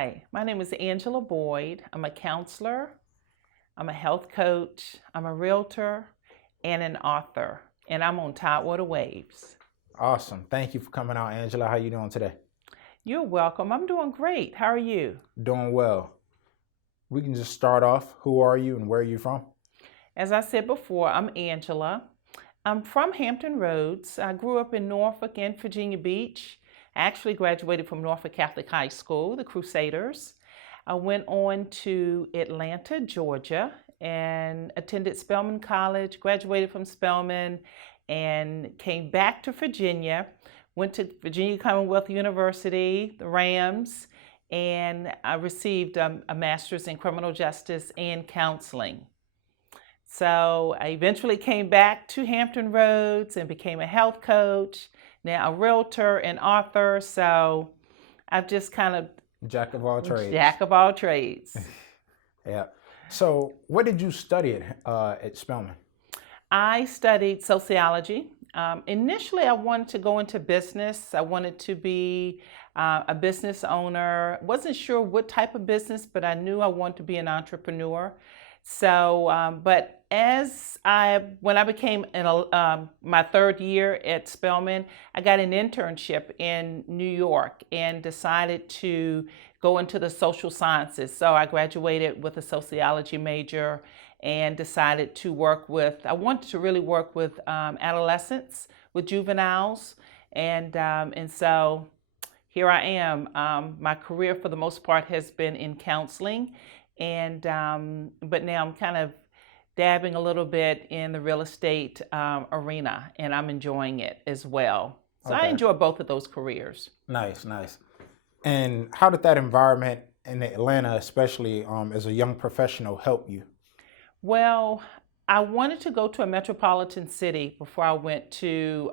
Hi, my name is Angela Boyd. I'm a counselor, I'm a health coach, I'm a realtor, and an author, and I'm on Tidewater Waves. Awesome. Thank you for coming out, Angela. How you doing today? You're welcome. I'm doing great. How are you? Doing well. We can just start off. Who are you and where are you from? As I said before, I'm Angela. I'm from Hampton Roads. I grew up in Norfolk and Virginia Beach. I actually graduated from Norfolk Catholic High School, the Crusaders. I went on to Atlanta, Georgia, and attended Spelman College, graduated from Spelman, and came back to Virginia. Went to Virginia Commonwealth University, the Rams, and I received a master's in criminal justice and counseling. So I eventually came back to Hampton Roads and became a health coach, now a realtor and author. So I've just kind of Jack of all trades. jack of all trades. Yeah. So, what did you study at Spelman? I studied sociology. Initially, I wanted to go into business. I wanted to be a business owner. Wasn't sure what type of business, but I knew I wanted to be an entrepreneur. So, but when I became my third year at Spelman, I got an internship in New York and decided to go into the social sciences. So I graduated with a sociology major and decided to I wanted to really work with adolescents, with juveniles, and so here I am. My career for the most part has been in counseling, and but now I'm kind of dabbing a little bit in the real estate arena, and I'm enjoying it as well. So I Okay. enjoy both of those careers. Nice, nice. And how did that environment in Atlanta, especially as a young professional, help you? Well, I wanted to go to a metropolitan city before I went to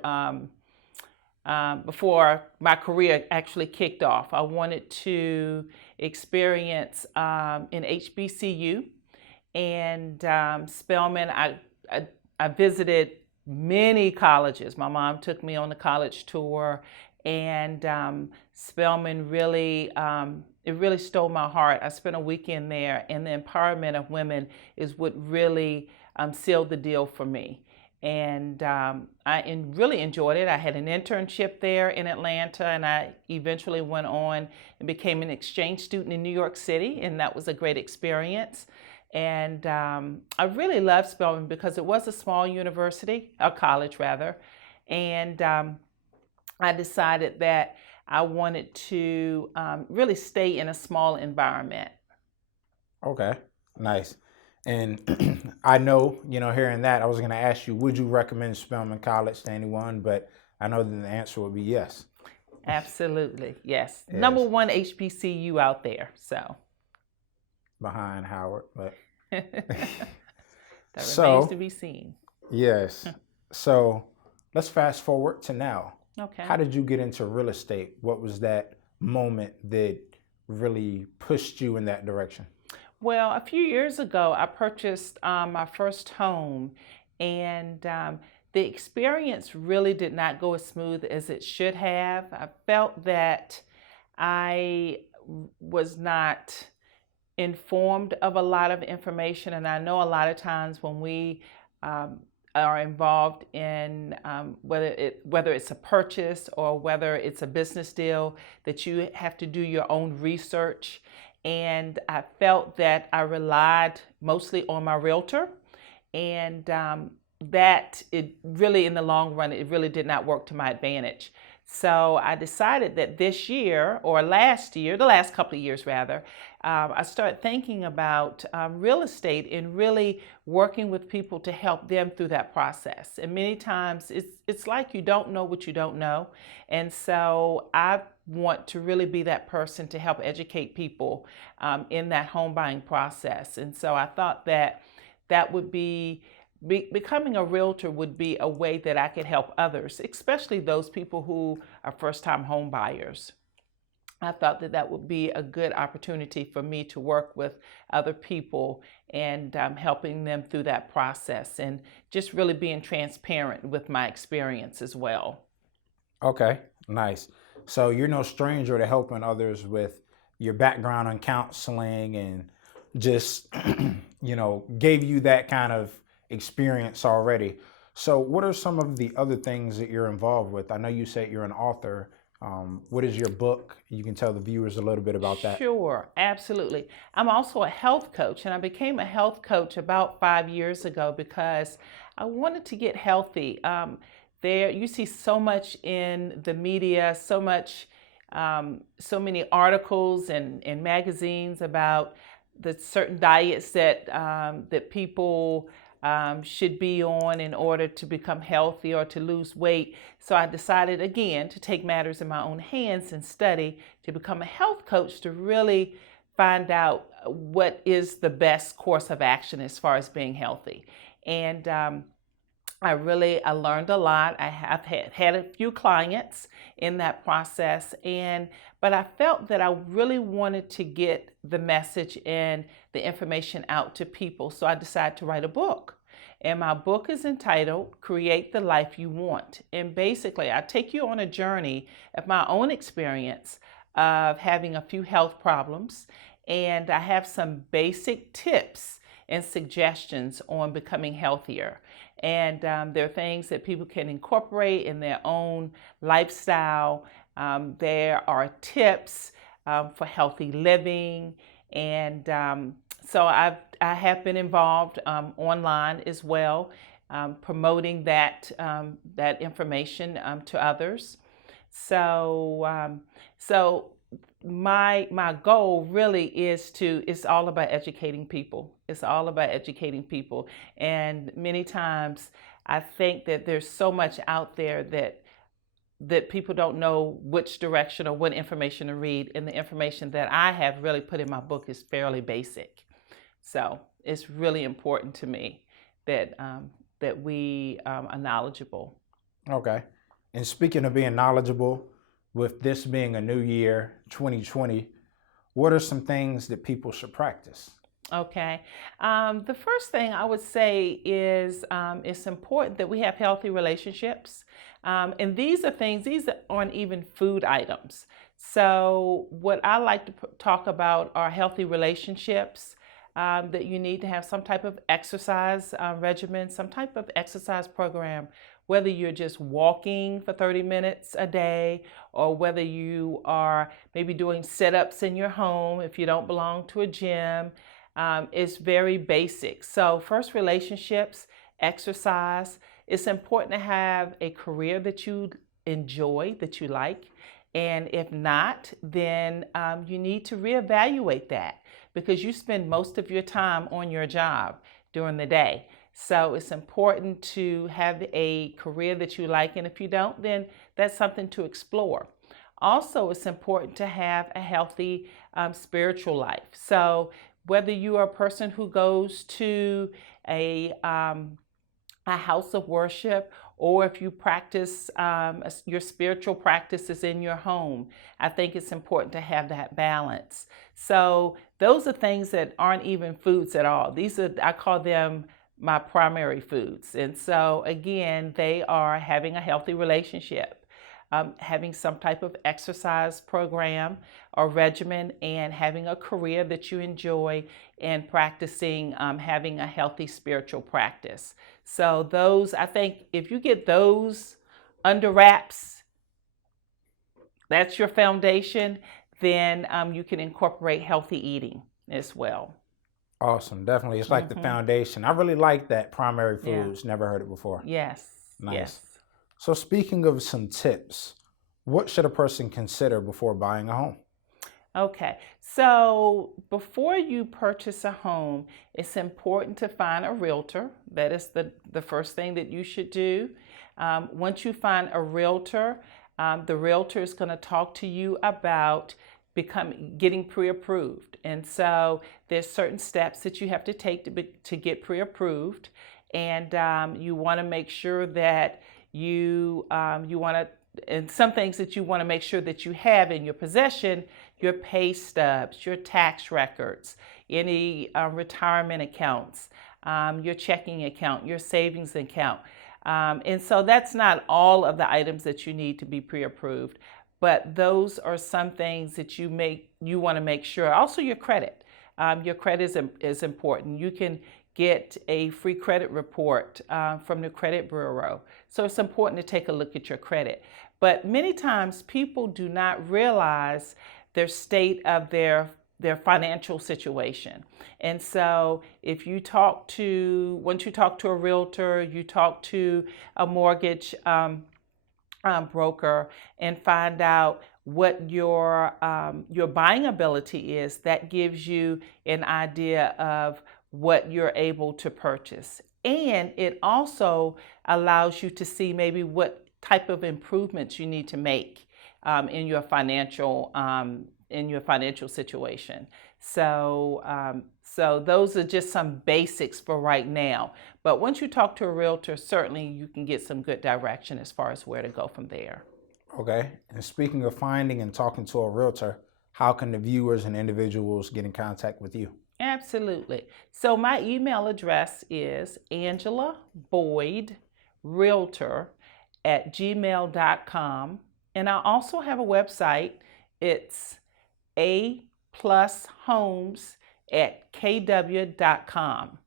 before my career actually kicked off. I wanted to experience in HBCU and Spelman. I visited many colleges. My mom took me on the college tour, and Spelman really it really stole my heart. I spent a weekend there, and the empowerment of women is what really sealed the deal for me. And really enjoyed it. I had an internship there in Atlanta, and I eventually went on and became an exchange student in New York City, and that was a great experience. And I really loved Spelman because it was a small university, a college rather, and I decided that I wanted to really stay in a small environment. Okay, nice. And I know, hearing that, I was going to ask you, would you recommend Spelman College to anyone? But I know that the answer would be yes. Absolutely, yes. Number Yes, one HBCU out there, so behind Howard. But that remains to so, be seen. yes. So let's fast forward to now. Okay. How did you get into real estate? What was that moment that really pushed you in that direction? Well, a few years ago, I purchased my first home, and the experience really did not go as smooth as it should have. I felt that I was not informed of a lot of information, and I know a lot of times when we um, are involved in whether it's a purchase or whether it's a business deal, that you have to do your own research. And I felt that I relied mostly on my realtor, and that it really, in the long run, it really did not work to my advantage. So I decided that this year, or last year, the last couple of years rather, I started thinking about real estate and really working with people to help them through that process. And many times it's like you don't know what you don't know. And so I want to really be that person to help educate people in that home buying process. And so I thought that that would becoming a realtor would be a way that I could help others, especially those people who are first-time home buyers. I thought that that would be a good opportunity for me to work with other people and helping them through that process and just really being transparent with my experience as well. Okay, nice. So you're no stranger to helping others with your background on counseling and just, gave you that kind of experience already. So, what are some of the other things that you're involved with? I know you said you're an author. What is your book? You can tell the viewers a little bit about that. Sure, absolutely. I'm also a health coach, and I became a health coach about 5 years ago because I wanted to get healthy. There, you see so much in the media, so many articles and magazines about the certain diets that people should be on in order to become healthy or to lose weight. So I decided again to take matters in my own hands and study to become a health coach to really find out what is the best course of action as far as being healthy. And I learned a lot. I have had a few clients in that process, but I felt that I really wanted to get the message and the information out to people. So I decided to write a book. And my book is entitled Create the Life You Want. And basically, I take you on a journey of my own experience of having a few health problems. And I have some basic tips and suggestions on becoming healthier. And there are things that people can incorporate in their own lifestyle. There are tips for healthy living. And so I have been involved online as well, promoting that information to others. So my goal really it's all about educating people. It's all about educating people. And many times I think that there's so much out there that people don't know which direction or what information to read. And the information that I have really put in my book is fairly basic. So it's really important to me that we are knowledgeable. Okay. And speaking of being knowledgeable, with this being a new year, 2020, what are some things that people should practice? Okay. The first thing I would say is it's important that we have healthy relationships. And these aren't even food items. So, what I like to talk about are healthy relationships. That you need to have some type of exercise regimen, some type of exercise program, whether you're just walking for 30 minutes a day or whether you are maybe doing sit-ups in your home if you don't belong to a gym. It's very basic. So first, relationships, exercise. It's important to have a career that you enjoy, that you like. And if not, then you need to reevaluate that because you spend most of your time on your job during the day. So it's important to have a career that you like. And if you don't, then that's something to explore. Also, it's important to have a healthy spiritual life. So whether you are a person who goes to a house of worship, or if you practice your spiritual practices in your home, I think it's important to have that balance. So those are things that aren't even foods at all. I call them my primary foods. And so again, they are having a healthy relationship, having some type of exercise program or regimen, and having a career that you enjoy, and practicing having a healthy spiritual practice. So those, I think if you get those under wraps, that's your foundation, then you can incorporate healthy eating as well. Awesome. Definitely. It's like the foundation. I really like that primary Yeah. foods. Never heard it before. Yes. Nice. Yes. So speaking of some tips, what should a person consider before buying a home? Okay, so before you purchase a home, it's important to find a realtor. That is the first thing that you should do. Once you find a realtor, the realtor is going to talk to you about getting pre-approved. And so there's certain steps that you have to take to get pre-approved. And you want to make sure that and some things that you want to make sure that you have in your possession: your pay stubs, your tax records, any retirement accounts, your checking account, your savings account. And so that's not all of the items that you need to be pre-approved, but those are some things that you want to make sure. Also, your credit. Your credit is important. You can get a free credit report from the credit bureau. So it's important to take a look at your credit. But many times people do not realize their state of their financial situation. And so if you once you talk to a realtor, you talk to a mortgage broker and find out what your buying ability is, that gives you an idea of what you're able to purchase. And it also allows you to see maybe what type of improvements you need to make in your financial situation. So those are just some basics for right now. But once you talk to a realtor, certainly you can get some good direction as far as where to go from there. Okay. And speaking of finding and talking to a realtor, how can the viewers and individuals get in contact with you? Absolutely. So my email address is angelaboydrealtor@gmail.com. And I also have a website. It's aplushomes@kw.com.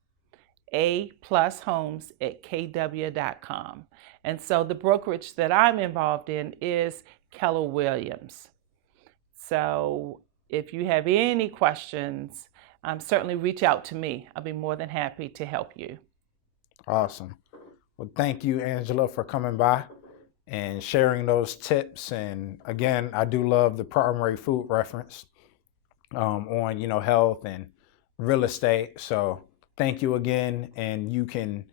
aplushomes@kw.com. And so the brokerage that I'm involved in is Keller Williams. So if you have any questions, certainly reach out to me. I'll be more than happy to help you. Awesome. Well, thank you, Angela, for coming by and sharing those tips. And again, I do love the primary food reference on, health and real estate. So thank you again. And you can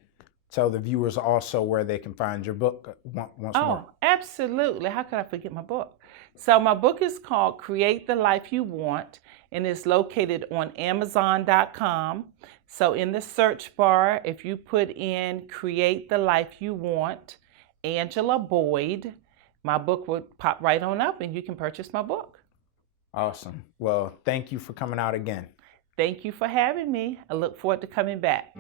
tell the viewers also where they can find your book once more. Oh, absolutely. How could I forget my book? So my book is called Create the Life You Want, and it's located on Amazon.com. So in the search bar, if you put in Create the Life You Want, Angela Boyd, my book would pop right on up and you can purchase my book. Awesome. Well, thank you for coming out again. Thank you for having me. I look forward to coming back.